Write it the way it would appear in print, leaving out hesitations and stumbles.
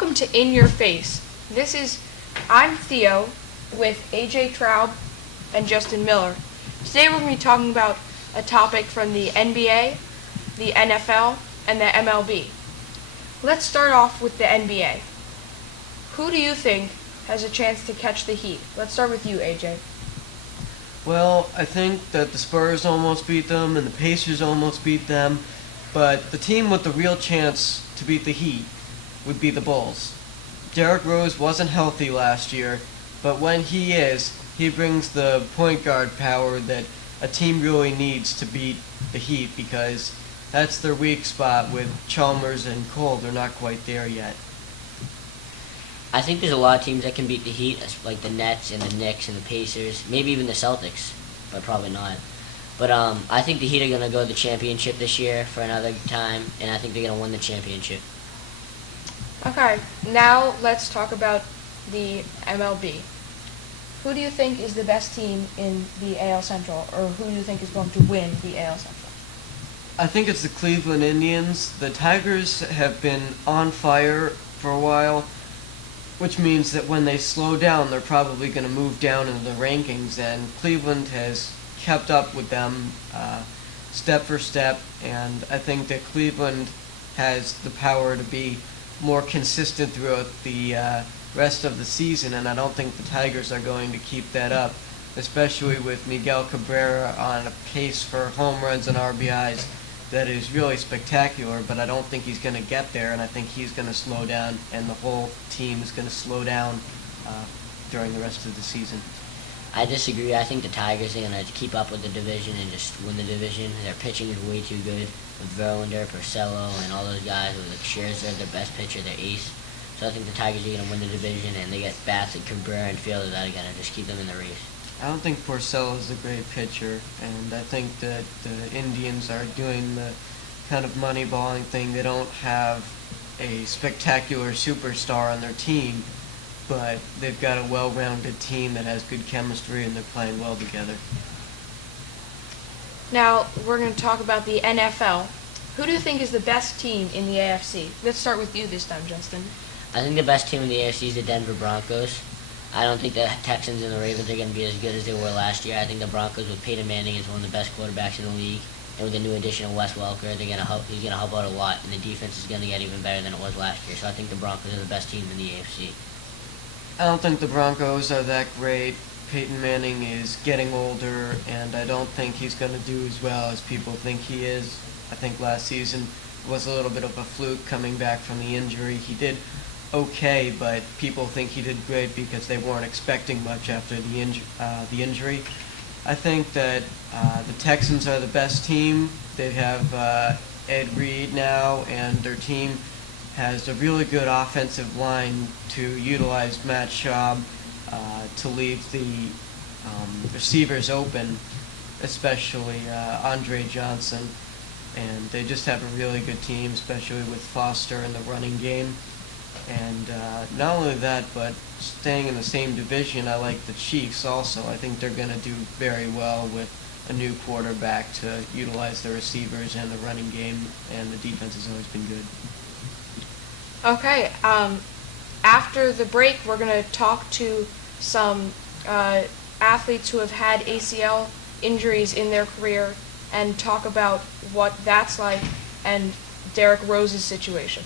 Welcome to In Your Face. I'm Theo with AJ Traub and Justin Miller. Today we're going to be talking about a topic from the NBA, the NFL, and the MLB. Let's start off with the NBA. Who do you think has a chance to catch the Heat? Let's start with you, AJ. Well, I think that the Spurs almost beat them and the Pacers almost beat them, but the team with the real chance to beat the Heat would be the Bulls. Derrick Rose wasn't healthy last year, but when he is, he brings the point guard power that a team really needs to beat the Heat, because that's their weak spot with Chalmers and Cole. They're not quite there yet. I think there's a lot of teams that can beat the Heat, like the Nets and the Knicks and the Pacers, maybe even the Celtics, but probably not. But I think the Heat are going to go to the championship this year for another time, and I think they're going to win the championship. Okay, now let's talk about the MLB. Who do you think is the best team in the AL Central, or who do you think is going to win the AL Central? I think it's the Cleveland Indians. The Tigers have been on fire for a while, which means that when they slow down, they're probably going to move down into the rankings, and Cleveland has kept up with them step for step, and I think that Cleveland has the power to be more consistent throughout the rest of the season, and I don't think the Tigers are going to keep that up, especially with Miguel Cabrera on a pace for home runs and RBIs that is really spectacular, but I don't think he's going to get there, and I think he's going to slow down, and the whole team is going to slow down during the rest of the season. I disagree. I think the Tigers are going to keep up with the division and just win the division. Their pitching is way too good with Verlander, Porcello, and all those guys. With like Scherzer, their best pitcher, their ace. So I think the Tigers are going to win the division, and they get bats like Cabrera and Fielder that are going to just keep them in the race. I don't think Porcello is a great pitcher, and I think that the Indians are doing the kind of money-balling thing. They don't have a spectacular superstar on their team, but they've got a well-rounded team that has good chemistry, and they're playing well together. Now, we're going to talk about the NFL. Who do you think is the best team in the AFC? Let's start with you this time, Justin. I think the best team in the AFC is the Denver Broncos. I don't think the Texans and the Ravens are going to be as good as they were last year. I think the Broncos with Peyton Manning is one of the best quarterbacks in the league, and with the new addition of Wes Welker, he's going to help out a lot, and the defense is going to get even better than it was last year. So I think the Broncos are the best team in the AFC. I don't think the Broncos are that great. Peyton Manning is getting older, and I don't think he's going to do as well as people think he is. I think last season was a little bit of a fluke coming back from the injury. He did okay, but people think he did great because they weren't expecting much after the injury. I think that the Texans are the best team. They have Ed Reed now, and their team has a really good offensive line to utilize Matt Schaub to leave the receivers open, especially Andre Johnson. And they just have a really good team, especially with Foster in the running game. And not only that, but staying in the same division, I like the Chiefs also. I think they're going to do very well with a new quarterback to utilize the receivers and the running game, and the defense has always been good. Okay, after the break, we're going to talk to some athletes who have had ACL injuries in their career and talk about what that's like and Derrick Rose's situation.